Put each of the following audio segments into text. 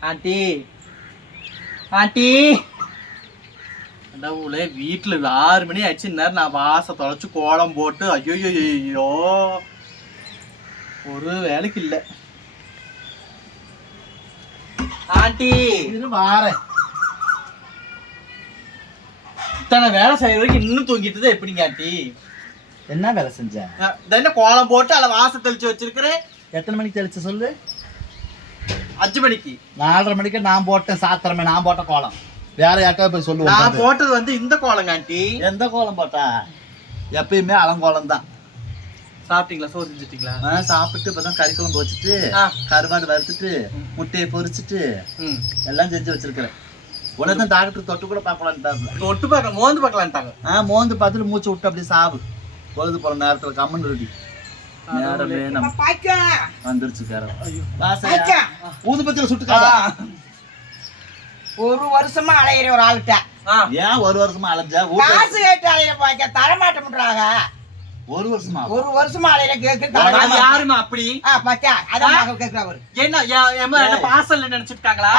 Aunty. Aunty. கடவுளே வீட்டில் ஆறு மணி ஆச்சு நேரம் நான் வாச தொலைச்சு கோலம் போட்டு ஐயோ ஐயோ ஒரு வேலைக்கு இல்லை. ஆண்டி. வாரேன். இத்தனை வேலை செய்யறதுக்கு இன்னும் தூங்கிட்டது எப்படிங்க ஆண்டி? என்ன வேலை செஞ்ச? அஹ் இதோ என்ன கோலம் போட்டு அதில் வாச தெளிச்சு வச்சிருக்கிறேன். எத்தனை மணிக்கு தெளிச்சு சொல்லு? அஞ்சு மணிக்கு. நாலரை மணிக்கு நான் போட்டேன் சாத்திரமே நான் போட்ட கோலம். வேற யார்கிட்ட போய் நான் சொல்லுவோம் போட்டது வந்து இந்த கோலங்க ஆண்டி. எந்த கோலம் போட்டா? எப்பயுமே அலங்கோலம் தான். சாப்பிட்டீங்களா? சோறு செஞ்சுட்டீங்களா? நான் சாப்பிட்டு இப்பதான் கறி குழம்பு வச்சுட்டு. கருவாடு வறுத்துட்டு முட்டையை பொரிச்சிட்டு எல்லாம் செஞ்சு வச்சிருக்கிறேன். உடனே தான் டாக்டர் தொட்டு கூட பார்க்கலான்ட்டாங்க ஒட்டு பார்க்க மோந்து பார்க்கலான்ட்டாங்க. ஆ மோந்து பார்த்துட்டு மூச்சு விட்டு அப்படியே சாவு. பொழுது போற நேரத்துல கம்மன் ரெடி நேரமே நம்ம வந்துருச்சு கேரம். ஊதுபத்தியில சுட்டுக்காத. ஒரு வருஷமா அலையிற ஒரு ஆளுகிட்ட. ஆ, ஏன் ஒரு வருஷமா அலைஞ்சா? காசு கேட்டு அலையிற பாக்க தரமாட்ட முட்றாங்க ஒரு வருஷமா? ஒரு வருஷமா அலையிற கேக்கு யாருமா அப்படி? பாத்தியா அதான் மகள் கேக்குறா அவரு. என்ன. பாசல்ல நினைச்சுட்டாங்களா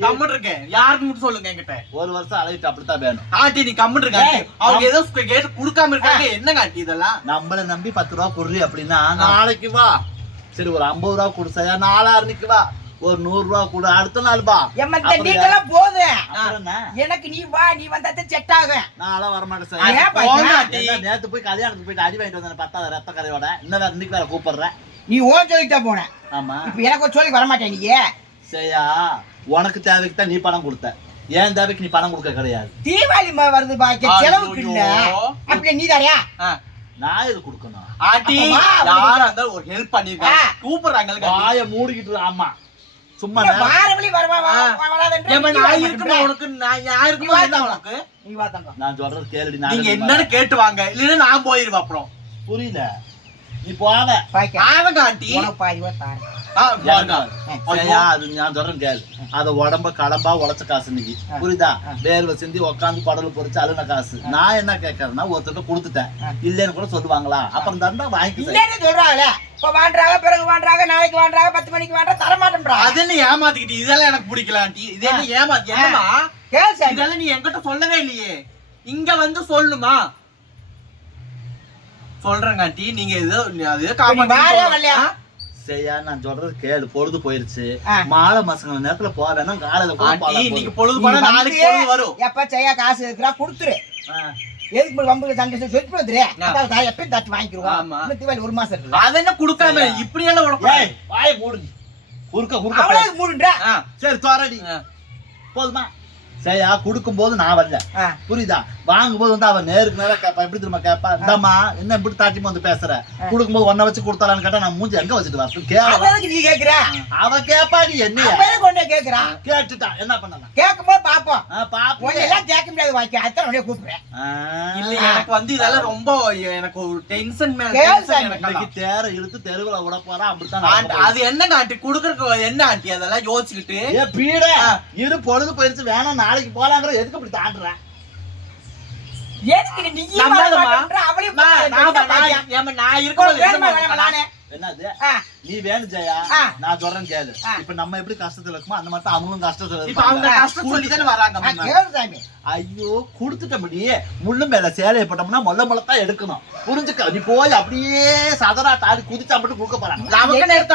இருக்கேன் யாருன்னு மட்டும் சொல்லுங்க என்கிட்ட. ஒரு வருஷம் அலையிட்டு அப்படித்தான் வேணும். ஆண்டி நீ கம்முன்னு இருக்க ஆண்டி. ஏய், அவங்க ஏதோ கேட்டு கொடுக்காம இருக்காங்க. என்னங்க ஆண்டி இதெல்லாம்? நம்மள நம்பி பத்து ரூபா குடுறி அப்படின்னா நாளைக்கு வா. சரி ஒரு ஐம்பது ரூபா கொடுசையா நாளாறுக்கு வா. ஒரு நூறு ரூபா கொடு. அடுத்த நாள் அப்புறம் நீங்கெல்லாம் என்ன? எனக்கு நீ வா நீ வந்தா செட் ஆகும். நான்லாம் வரமாட்டேன் சார். நேத்து போய் கல்யாணத்துக்கு போயிட்டு அடி வாங்கிட்டு வந்தேன். பத்தாவது ரத்த கரையோட. இன்னும் வேற இன்னைக்கு வேற கூப்பிடுறேன். நீ ஓ சொல்லிட்டா போன. ஆமா. இப்ப எனக்கு ஒரு சொல்லி வரமாட்டேன் நீ சரியா? உனக்கு தேவைக்கு தான் நீ பணம் கொடுத்த. ஏன் தேவைக்கு நீ பணம் கொடுக்க கிடையாது? தீபாவளி வருது பாக்க செலவுக்கு இல்ல. அப்படி நீ தரியா. நான் இது கொடுக்கணும்? ஆண்டி யாரா இருந்தாலும் ஒரு ஹெல்ப் ஆ. கூப்பிடுறாங்க வாய மூடிக்கிட்டு ஆமா சும்மா வாரவழி வரவா நான் இருக்குமா. உனக்கு? நான் நான் இருக்குமா. உனக்கு? நீ வா தங்கம். நான் சொல்றது கேளுடி நீங்க நான் என்னன்னு கேட்டு வாங்க. இல்லைன்னா நான் போயிருவேன் அப்புறம். புரியல. நீ போவ. பாக்க. ஆவங்க ஆண்டி. உனக்கு பாதி ரூபா தாரேன் சரியா அது நான் சொல்றேன் கேளு அத உடம்ப கடம்பா உழைச்ச காசு இன்னைக்கு. புரியுதா. வேர்வை சிந்தி உட்காந்து குடல் பொறிச்சு அழுன காசு நான் என்ன கேட்கறேன்னா ஒருத்தர்ட்ட கொடுத்துட்டேன். இல்லைன்னு கூட சொல்லுவாங்களா அப்புறம் தந்தா வாங்கி இப்ப பிறகு வாண்டுறாங்க நாளைக்கு வாண்டுறாங்க பத்து மணிக்கு வாண்டா தர மாட்டேன்றாங்க அது என்ன ஏமாத்திக்கிட்டு இதெல்லாம் எனக்கு பிடிக்கல ஆண்டி இது என்ன ஏமாத்தி என்னமா கேள் இதெல்லாம் நீ என்கிட்ட சொல்லவே இல்லையே இங்க வந்து சொல்லணுமா சொல்றேங்க ஆண்டி நீங்க ஏதோ அது இப்ப சரியா நான் சொல்றது கேளு பொழுது போயிருச்சு. மாலை மசங்க நேரத்துல போக வேணாம் காலையில இன்னைக்கு. பொழுது போனா நாளைக்கு பொழுது வரும் எப்ப செய்யா காசு இருக்கிறா கொடுத்துரு. எதுக்கு சண்டை எப்பயும் தட்டு. இன்னும் தீபாவளி ஒரு மாசம் இருக்குல்ல அது என்ன கொடுக்காம சரியா? இப்படி எல்லாம் உடக்கூடாது வாய மூடுங்க குறுக்க குறுக்க அவ்வளவு. மூடுன்றா சரி தோரடி. போதுமா சரியா கொடுக்கும் போது நான் வரல. புரியுதா வாங்கும் போது வந்து அவன் நேருக்கு நேரா கேப்பா எப்படி தெரியுமா கேப்பா? இந்தாம்மா என்ன இப்படி தாட்டி வந்து பேசுற? கொடுக்கும்போது ஒன்ன வச்சு கொடுத்தாலான்னு கேட்டா நான் மூஞ்சி எங்க வச்சுட்டு வரேன் கேவலம் நீ கேக்குற? அவ கேப்பா நீ எதுக்கு கொண்டே கேக்குறா? கேட்டுட்டா. என்ன பண்ணலாம்? கேட்கும் போது பாப்போம். ஆ, பாப்பு உன்னை எல்லாம் கேட்க முடியாது வாய்க்கு அதான் உடனே கூப்பிடுறேன். இல்ல எனக்கு வந்து இதெல்லாம் ரொம்ப எனக்கு ஒரு டென்ஷன் மேல. இன்னைக்கு தேர இழுத்து தெருவுல விட போறா அப்படித்தான் அது என்னங்க ஆண்டி? குடுக்கறதுக்கு என்ன ஆண்டி? அதெல்லாம் யோசிச்சுக்கிட்டு. பீட. இரு பொழுது போயிருச்சு. வேணாம் நாளைக்கு போலாங்கிற எதுக்கு இப்படி தாண்டுற? எதுக்கு நீ நம்பாதம்மா. அவளையும் நான் இருக்கும்போது வேணுமா? என்னது நீ ஜெயா. நான் சொல்றேன் கேளு. இப்ப நம்ம எப்படி கஷ்டத்துல இருக்குமோ அந்த மாதிரி அவங்களும் கஷ்டத்துல இப்ப அவங்க. கஷ்டம் சொல்லி தானே வராங்க ஐயோ குடுத்துட்டபடி முள்ளு மேல சேலையை போட்டோம்னா மொல்ல மொல்லத்தான் எடுக்கணும் புரிஞ்சுக்க நீ போய் அப்படியே சதரா தாடி குதிச்சா மட்டும் கொடுக்க போறாங்க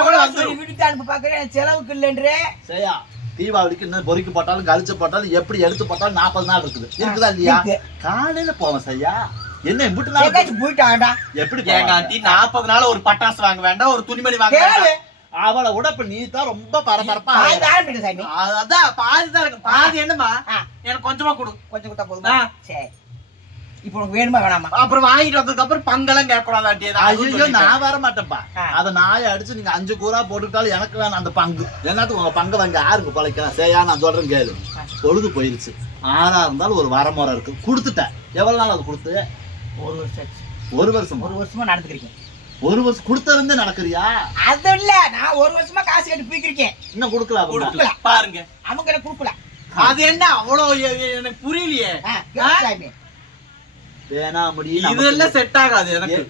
கூட வந்துரும். வீட்டுக்கு அனுப்ப பாக்குறேன் செலவுக்கு இல்லைன்றே சரியா தீபாவளிக்கு இன்னும் பொறுக்கி போட்டாலும் கழிச்சு போட்டாலும் எப்படி எடுத்து போட்டாலும் நாற்பது நாள் இருக்குது. இருக்குதா இல்லையா. காலையில போவேன் சரியா? என்ன இம்புட்டு நாள் போயிட்டாங்கடா எப்படி? ஆண்டி நாற்பது நாள் ஒரு பட்டாசு வாங்க வேண்டாம் ஒரு துணிமணி வாங்க அவளை விட இப்ப நீ தான் ரொம்ப பரபரப்பா அதான் பாதி தான் இருக்கு. பாதி என்னமா. எனக்கு கொஞ்சமா கொடு. கொஞ்சம் கொடுத்தா போதுமா. சரி. இப்போ உனக்கு வேணுமா வேணாமா? அப்புறம் வாங்கிட்டு வந்ததுக்கு அப்புறம் பங்கெல்லாம் கேட்க கூடாது ஆண்டி ஏதாவது ஐயோ சொல்லிட்டேன். நான் வர மாட்டேன்ப்பா. அத நாயை அடிச்சு நீங்க அஞ்சு கூறா போட்டுக்கிட்டாலும் எனக்கு வேணாம் அந்த பங்கு. எல்லாத்துக்கும் உங்க பங்கு வாங்க யாருக்கு பழைக்கலாம்? சரியா நான் சொல்றேன் கேளு. பொழுது போயிருச்சு. ஆறா இருந்தாலும் ஒரு வரமுறை இருக்கு. கொடுத்துட்டேன். எவ்வளவு நாள் அது கொடுத்து? ஒரு வருஷம். ஒரு வருஷம்? ஒரு வருஷமா நடந்துக்கிறீங்க. ஒரு வருஷம் கொடுத்தருந்து நடக்கிறியா? அது இல்ல நான் ஒரு வருஷமா காசு கட்டி போய்க்கிருக்கேன் இன்னும் கொடுக்கல கொடுக்கல. பாருங்க. அவங்க கொடுக்கல. அது என்ன? அவ்வளவு எனக்கு புரியலையே. ஆ, கேளு சாமி வேணா முடியும் இதெல்லாம் செட் ஆகாது எனக்கு.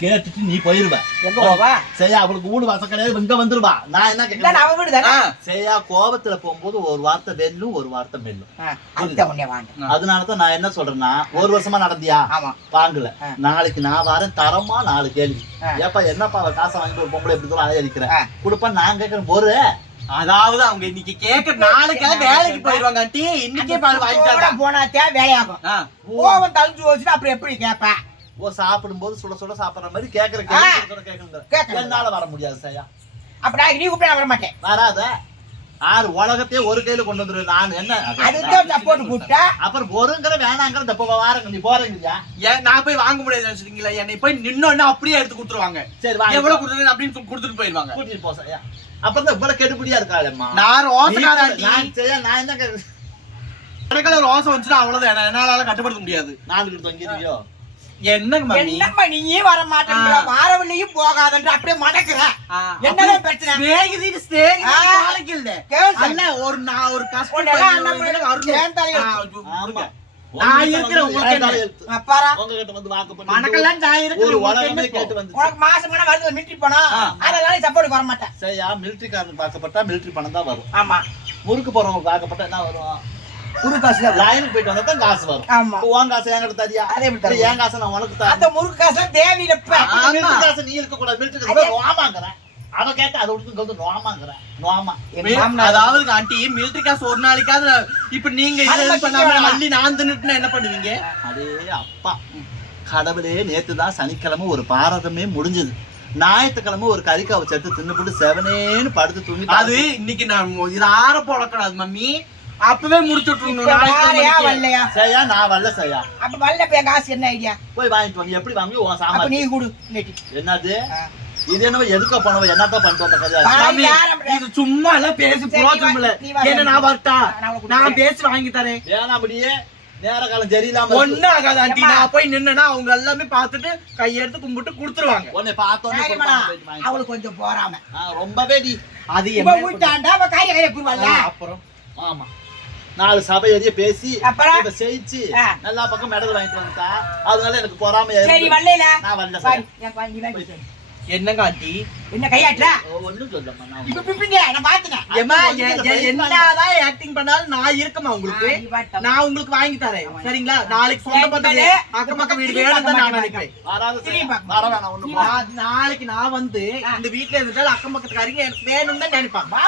கேட்டுட்டு நீ போயிருவ. எங்க போவா? சரியா அவளுக்கு ஊடு வாசம் கிடையாது இங்க வந்துருவா. நான் என்ன கேட்கறேன் அவ வீடு தானே? ஆ, சரியா கோபத்துல போகும்போது ஒரு வார்த்தை வெல்லும் ஒரு வார்த்தை மெல்லும். அதனாலதான் நான் என்ன சொல்றேன்னா ஒரு வருஷமா நடந்தியா? ஆமா. வாங்கல. நாளைக்கு நான் வரேன் தரமா நாலு கேள்வி. ஏப்பா என்னப்பா அவ காசை வாங்கிட்டு ஒரு பொம்பளை எப்படி தூரம் அலைய அடிக்கிறேன் ஆ. கொடுப்பா நான் கேட்கறேன் ஒரு அதாவது அவங்க இன்னைக்கு கேக்க நாளைக்கெல்லாம் வேலைக்கு போயிருவாங்க ஆண்டி. இன்னைக்கே பாரு வாங்கிட்டாங்க போனாத்தே வேலையாகும். கோவம் தழிஞ்சு போச்சுன்னா அப்புறம் எப்படி கேட்ப ஓ சாப்பிடும்போது சுட சுட சாப்பிடுற மாதிரி கேட்கற கேட்கணும். என்னால வர முடியாது சரியா அப்ப நான் நீ கூப்பிட்டா நான் வர மாட்டேன். வராத. ஆறு உலகத்தையே ஒரு கையில கொண்டு வந்துரு. நான் என்ன? அதுதான் சப்போர்ட் கூப்பிட்டா. அப்புறம் ஒருங்கிற வேணாங்கிற இந்த இப்போ வாரங்க. நீ போறீங்கயா ஏன் நான் போய் வாங்க முடியாது நினைச்சிட்டீங்களா? என்னை போய் நின்னோன்னு அப்படியே எடுத்து கொடுத்துருவாங்க. சரி எவ்வளவு கொடுத்துருங்க அப்படின்னு கொடுத்துட்டு போயிருவாங்க. கூட்டிட்டு போ சரியா அப்புறம் தான் இவ்வளவு கெடுபடியா இருக்காளேம்மா. நான் ரோசக்கார நான் சரியா நான் என்ன? கடைக்கால ரோசம் வந்துச்சுன்னா அவ்வளவுதான். என்ன- என்னால கட்டுப்படுத்த முடியாது. நாலு கிட்ட தொங்கிருக்கியோ என்னங்க மம்மி என்னம்மா நீயே வர மாட்டேன்ற ஆ. வாரவழியும் போகாதன்ற. அப்படியே மடக்குற. என்னதான் பிரச்சனை? ஸ்நேகிதி, ஸ்நேகிதி. நாளைக்கு இல்ல. அண்ணா, ஒரு நான் ஒரு கஷ்டம் பண்ணி நான் வந்து இருக்கிறேன், உங்களுக்கு ஏன்டா என்ன? எழுத்து? அப்பாரா உங்ககிட்ட வந்து வாக்கு பண்ணி மணக்கெல்லாம் நான் ஒரு இருக்கிறேன், உங்களுக்கு உலகமே என்ன? கேட்டு இப்போ? வந்துச்சு. உனக்கு மாசம் கூட வருது மிலிட்டரி பணம். அதனால சப்போர்ட் வர மாட்டேன். சரியா? மிலிட்டரிக்காரன் பார்க்கப்பட்டா மிலிட்டரி பணம் தான் வரும். ஆமா. முறுக்கு போறவங்க பார்க்கப்பட்டா என்ன வரும்? குரு காசு லைனுக்கு போயிட்டு வந்தா தான் காசு வரும். ஆமா. உன் காசு என்கிட்ட தரியா? அதே? சரி, என் காசை நான் உனக்கு அந்த முறுக்கு காசு தேவையில்ல. மிலிட்டரி காசு நீ இருக்க கூடாது மிலிட்டரி காசு அவன் கேட்டா அதை விட்டு வந்து நோமா அதாவது ஆண்டி மிலிட்டரி காசு ஒரு நாளைக்காவது இப்ப நீங்க அது பண்ணாம நான் தின்னுட்டுனா என்ன பண்ணுவீங்க? அடே அப்பா. கடவுளே நேத்து தான் சனிக்கிழமை ஒரு பாரதமே முடிஞ்சது. ஞாயிற்றுக்கிழமை ஒரு கறிக்காவை சேர்த்து தின்னுபிட்டு செவனேன்னு படுத்து தூங்கி அது இன்னைக்கு நான் இது ஆற போடக்கூடாது மம்மி. அப்பவே முடிச்சு விட்டுருணும் இப்ப நாளைக்கு வாரையா மணிக்கு. வரலையா? சரியா நான் வரல சரியா. அப்ப வரல காசு என்ன ஐடியா? போய் வாங்கிட்டு வாங்க. எப்படி வாங்கி உன் அப்ப சாமான். நீ கொடு இன்னைக்கு என்னது. இது என்ன எதுக்க போனவ என்னத்தான் பண்ணிட்டு வந்த கதையா? இது சும்மா எல்லாம் பேசி நீ புரோஜனம் இல்ல நீ என்ன நீ நான். வரட்டா? நான். பேசி வாங்கி தரேன். வேணாம் அப்படியே நேர காலம் சரியில்லாம. ஒண்ணு ஆகாது ஆண்டி? நான் போய் நின்னா அவங்க எல்லாமே பார்த்துட்டு கையெடுத்து கும்பிட்டு கொடுத்துருவாங்க. உன்னை பார்த்தோன்னே. அவளுக்கு கொஞ்சம் போறாம. ரொம்பவே டி அது என்ன விட்டாண்டா அவ காரிய கைய புரிவல்ல ஆ, அப்புறம். ஆமா. நாலு சபை எரிய பேசி அப்புறம்? இப்ப ஆ. எல்லா பக்கம் மெடல் வாங்கிட்டு வந்துட்டா. அதனால எனக்கு பொறாம சரி வரல நான் வரல சாரி. சார் என் பாய், நீ வாங்கி கொடு. என்னங்க ஆண்டி என்ன கையாட்டுற ஒண்ணும் சொல்லம்மா நான் இப்ப பிப்பிங்க நான் வந்து எ- என்னதான் ஆக்டிங் பண்ணாலும் நான் இருக்கமா உங்களுக்கு. நான் உங்களுக்கு வாங்கி தரேன். சரிங்களா? நாளைக்கு சொந்த தரேன். அக்கம் பக்கம் வீடு வேணும் தான் நான் பார்க்க நினைப்பேன். வராத சார். திரும்பி பார்க்க வர வேணாம் ஒண்ணும் நான் நாளைக்கு நான் வந்து இந்த வீட்டுல இருந்துட்டாலும் அக்கம் பக்கத்துக்காரங்க எனக்கு வேணும்னு தான் நினைப்பாங்க. வா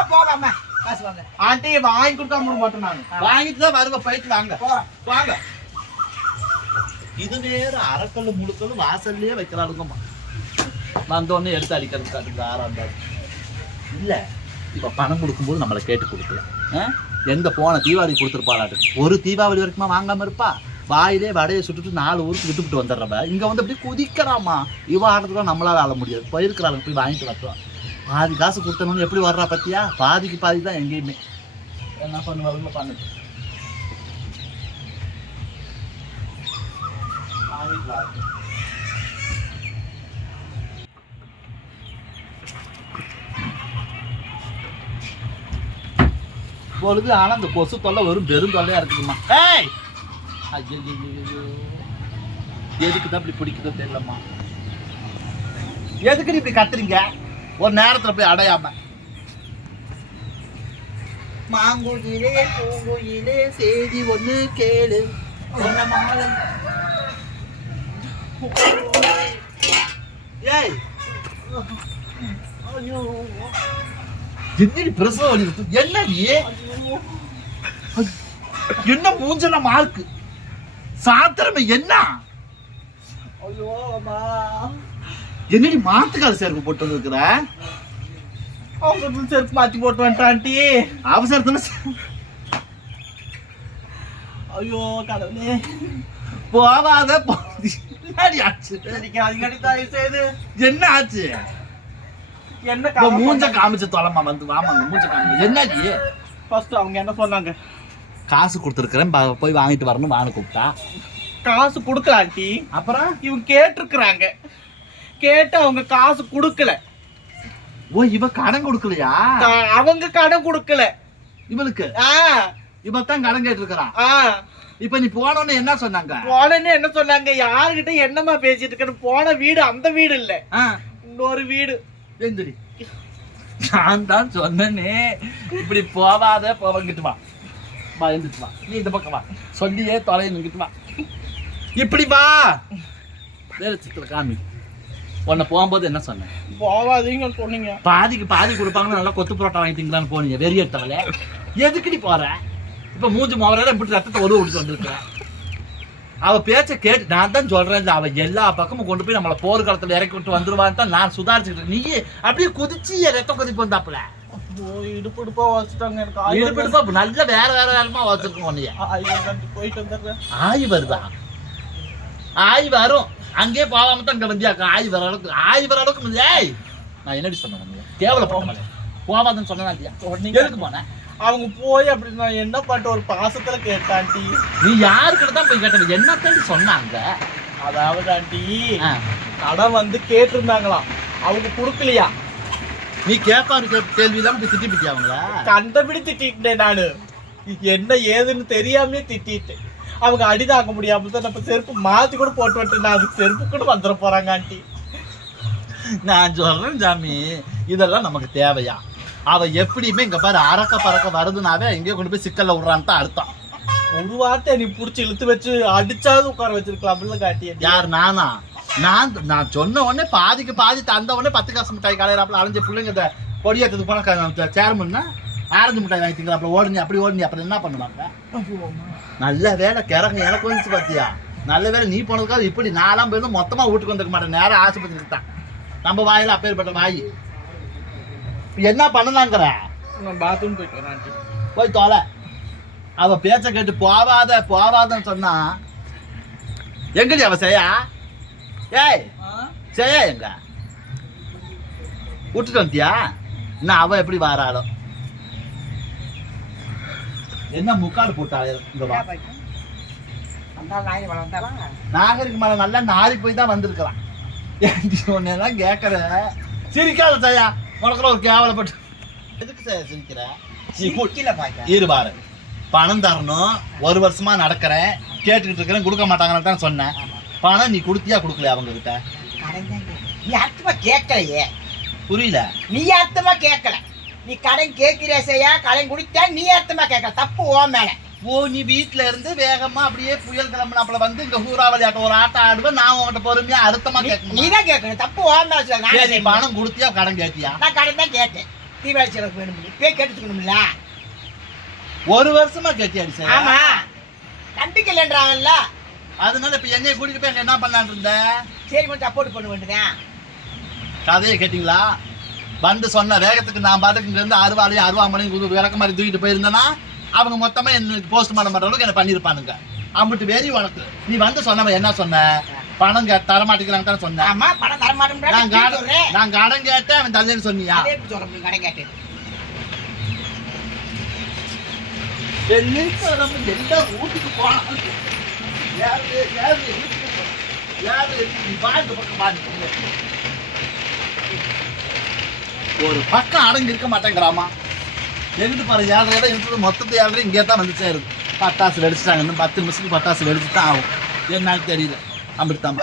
வாங்க. ஆண்டி வாங்கி கொடுக்காம மாட்டேன் நான். வாங்கிட்டு தான் வருவ போயிட்டு வாங்க. வாங்க. இது வேற அரைக்கல்லு முழுக்கல்லு வாசல்லையே வைக்கிறாளுங்கம்மா. வந்தோடனே எடுத்து அடிக்கிறதுக்கு அதுக்கு ஆறாம் இல்லை. இப்போ பணம் கொடுக்கும்போது நம்மளை கேட்டு கொடுக்கல. ஆ? போன தீபாவளி கொடுத்துருப்பாளாட்டு. ஒரு தீபாவளி வரைக்குமா வாங்காமல் இருப்பா? வாயிலே வடையை சுட்டுட்டு நாலு ஊருக்கு விட்டுவிட்டு வந்துடுறப்ப இங்கே வந்து அப்படியே குதிக்கிறாமா இவ ஆடுறதுலாம் நம்மளால் ஆள முடியாது. போயிருக்கிறாளுங்க போய் வாங்கிட்டு வரட்டும். பாதி காசு கொடுத்தணும்னு எப்படி வர்றா பத்தியா? பாதிக்கு பாதி தான் எங்கேயுமே. என்ன பண்ணுவாளுங்க பண்ணுது. வாங்கிட்டு பொழுது ஆனா இந்த கொசு தொல்லை வெறும் பெரும் தொல்லையா இருக்குதும்மா. ஏய்! ஐயையையையோ. எதுக்கு தான் இப்படி பிடிக்குதோ தெரியலம்மா. எதுக்கு இப்படி கத்துறீங்க? ஒரு நேரத்துல போய் அடையாம. மாங்குயிலே பூங்குயிலே செய்தி ஒண்ணு கேளு. சொன்ன மாலை ஏய்! ஐயோ. இருக்கு? என்னடி? என்ன மூஞ்சல மார்க்கு? சாத்திரமே என்ன? என்னடி மாத்துக்கால சேர்ப்பு போட்டு இருக்கிற அவங்க செருப்பு மாத்தி போட்டு வந்துட்டேன் ஆண்டி. அவசரத்துல ஐயோ கடவுளே. போகாத போ- என்னடி ஆச்சு? சரிங்க அதிகாரி தயவு செய்து? என்ன ஆச்சு? என்ன மூஞ்ச காமிச்சு? தொலைமா வந்து வாமாங்க மூஞ்ச காமிச்சு. என்னடி? ஃபர்ஸ்ட் அவங்க என்ன சொன்னாங்க? காசு கொடுத்துருக்கிறேன் போய் வாங்கிட்டு வரணும் வாங்க கூப்பிட்டா. காசு கொடுக்கல ஆண்டி. அப்புறம்? இவங்க கேட்டிருக்கிறாங்க. கேட்டு அவங்க காசு கொடுக்கல. ஓ இவ கடன் கொடுக்கலையா? அவங்க கடன் கொடுக்கல. இவளுக்கு? இவ தான் கடன் கேட்டிருக்கிறான். இப்ப நீ போனோன்னு என்ன சொன்னாங்க? போனேன்னு என்ன சொன்னாங்க? யாருகிட்ட என்னம்மா பேசிட்டு இருக்கேன்னு? போன வீடு அந்த வீடு இல்ல. இன்னொரு வீடு. எந்திரி. நான் தான் சொன்னேனே. இப்படி போவாத போவங்கிட்டு வா. வா வா. நீ இந்த பக்கம் வா. சொல்லியே தொலை நின்றுட்டு வா. இப்படி வா. வேற காமி. உன்னை போகும்போது என்ன சொன்னேன்? போவாதீங்கன்னு சொன்னீங்க. பாதிக்கு பாதி கொடுப்பாங்கன்னு நல்லா கொத்து புரோட்டா வாங்கி திங்கலான்னு போனீங்க வெறி எடுத்தவளே எதுக்குடி போற? இப்ப மூஞ்சி மோவரால இப்படி ரத்தத்தை ஒரு ஒடிச்சு வந்திருக்கிறேன் அவ பேச்ச கேட்டு நான் தான் சொல்றேன் அவ எல்லா பக்கமும் கொண்டு போய் நம்மள போர்க்களத்துல இறக்கி விட்டு வந்துருவான்னு தான் நான் சுதாரிச்சுக்கிட்டேன். நீ அப்படியே குதிச்சு என் ரத்த கொதிப்பு வந்தாப்புல. இடுப்பு இடுப்பா வச்சுட்டாங்க எனக்கு. ஆயுள் ஈடுபடுப்பா நல்ல வேற வேற வேறமா வச்சிருக்கோம் உன்னைய. ஆயுள் வந்து போயிட்டு வந்துடுறேன். ஆய் வருதா? ஆய் வரும். அங்கேயே போகாம தான் இங்க வந்தியாக்கா. ஆய் வர அளவுக்கு ஆய் வர அளவுக்கு ஏய் நான் என்னடி சொன்னேன் கேவலப்பட்ட போவாதுன்னு சொன்னா இல்லையா. எதுக்கு போனேன் அவங்க போய் அப்படி நான் என்ன பண்ணிட்டு ஒரு பாசத்துல கேட்டேன் ஆண்டி நீ யாருக்கிட்ட தான் போய் கேட்டது? என்ன சொன்னாங்க. அதாவது ஆண்டி. கடன் வந்து கேட்டிருந்தாங்களாம். அவங்க கொடுக்கலையா? நீ கேட்பாரு கேட்டு கேள்வி இல்லாம திட்டி பிட்டியா அவங்கள? கண்டபடி திட்டிட்டேன் நானு. என்ன ஏதுன்னு தெரியாமலே திட்டிட்டு. அவங்க அடி தாங்க முடியாம தான் நம்ம செருப்பு மாத்தி கூட போட்டு விட்டு நான் அதுக்கு செருப்பு கூட வந்துட போறாங்க ஆண்டி. நான் சொல்றேன் சாமி. இதெல்லாம் நமக்கு தேவையா? அவ எப்படியுமே இங்க பாரு அரக்க பறக்க வருதுனாவே எங்கேயோ கொண்டு போய் சிக்கல்ல விடுறான்னு தான் அர்த்தம். ஒரு வார்த்தை நீ புடிச்சு இழுத்து வச்சு அடிச்சாவது உட்கார வச்சிருக்கலாம் காட்டி யார் நானா? நான் நான் சொன்ன உடனே பாதிக்கு பாதி தந்த உடனே பத்து காசு மிட்டாய் கலையிறாப்புல அலைஞ்ச பிள்ளைங்க இந்த கொடியேற்றதுக்கு போன சேர்மன்னா ஆரஞ்சு மிட்டாய் வாங்கி திங்களாப்புல ஓடுனி அப்படி ஓடுனி அப்புறம் என்ன பண்ணுவாங்க? நல்ல வேலை கிறங்க எனக்கு வந்துச்சு பாத்தியா? நல்ல வேலை நீ போனதுக்காக இப்படி நாலாம் போயிருந்து மொத்தமா வீட்டுக்கு வந்துக்க மாட்டேன் நேரம் ஆஸ்பத்திரிக்கு தான். நம்ம வாயில அப்பேற்பட்ட வாய். என்ன பண்ணலாங்கிற பாத்ரூம் போயிட்டு வரேன் போய் தொலை. அவ பேச்ச கேட்டு போவாத போவாதன்னு சொன்னா எங்கடி அவ செய்யா ஏய் செய்யா எங்க? விட்டுட்டு வந்துட்டியா? இன்னும் அவ எப்படி வாராளோ? என்ன இங்க வா. நாய் வளர்ந்தாலும் நாகரிக மலை நல்லா நாரி போய் தான் வந்திருக்கலாம் ஏன்டி உன்னெல்லாம் கேட்கற சிரிக்காத செய்யா உனக்குள்ள ஒரு கேவலப்பட்டு. எதுக்கு செய்ய சிரிக்கிற? நீ கீழே பாக்க இரு பாரு. பணம் தரணும். ஒரு வருஷமா நடக்கிறேன். கேட்டுக்கிட்டு இருக்கிறேன். கொடுக்க மாட்டாங்கன்னு தான் சொன்னேன். பணம் நீ கொடுத்தியா கொடுக்கல அவங்க கிட்ட. நீ அர்த்தமா கேட்கலையே. புரியல. நீ அர்த்தமா கேட்கல. நீ கடன் கேட்கிற செய்யா கடன் குடித்தா நீ அர்த்தமா கேட்கல. தப்பு ஓ மேல. ஓ நீ வீட்ல இருந்து வேகமா அப்படியே புயல் கிளம்புனாப்புல வந்து இங்க ஊராவளி ஆட்டம் ஒரு ஆட்டம் ஆடுவேன். நான் உங்ககிட்ட பொறுமையா அறுத்தமா நீ- கேட்கணும்? நீதான் கேட்கணும். தப்பு ஓ மேல சொல்ல நான் சரி செய்யணும். பணம் கொடுத்தியா கடன் கேட்டியா? நான் கடன் தான் கேட்டேன். தீபாவளி செலவுக்கு வேணும் இப்பயே கேட்டுக்கணும்ல. ஒரு வருஷமா கேட்டியாடி சார் ஆமா. நம்பிக்கை இல்லைன்றாங்கல்ல அதனால இப்ப என்னைய கூட்டிட்டு போய் என்ன பண்ணலான்னு இருந்த? சரி கொஞ்சம் சப்போர்ட் பண்ண வேண்டியதான் கதையை கேட்டிங்களா? வந்து சொன்ன வேகத்துக்கு நான் பாட்டுக்கு இருந்து அருவாளையும் அருவாமலையும் விளக்க மாதிரி தூக்கிட்டு போயிருந்தேன்னா அவங்க மொத்தமா எனக்கு போஸ்ட் மார்டம் பண்ற அளவுக்கு என்ன பண்ணிருப்பானுங்க அம்பிட்டு வெறி உனக்கு. நீ வந்து சொன்னவன் என்ன சொன்ன? பணம் கே தர மாட்டேங்கிறாங்க தானே சொன்னேன் ஆமா பணம் தர நான் கடன் சொல்றேன் நான் கடன் கேட்டேன் அவன் தள்ளேன்னு சொன்னியா? அதே முடியும் கடன் வீட்டுக்கு போனாலும். ஒரு பக்கம் அடங்கி இருக்க மாட்டேங்கிறாமா எங்கிட்டு பாரு ஏழரை இடம் இருக்குது மொத்தத்து ஏழரை இங்கே தான் வந்து சேருது. பட்டாசு வெடிச்சிட்டாங்க இன்னும் பத்து நிமிஷத்துக்கு பட்டாசு வெடிச்சு தான் ஆகும். என்னன்னு தெரியல. அப்படித்தான்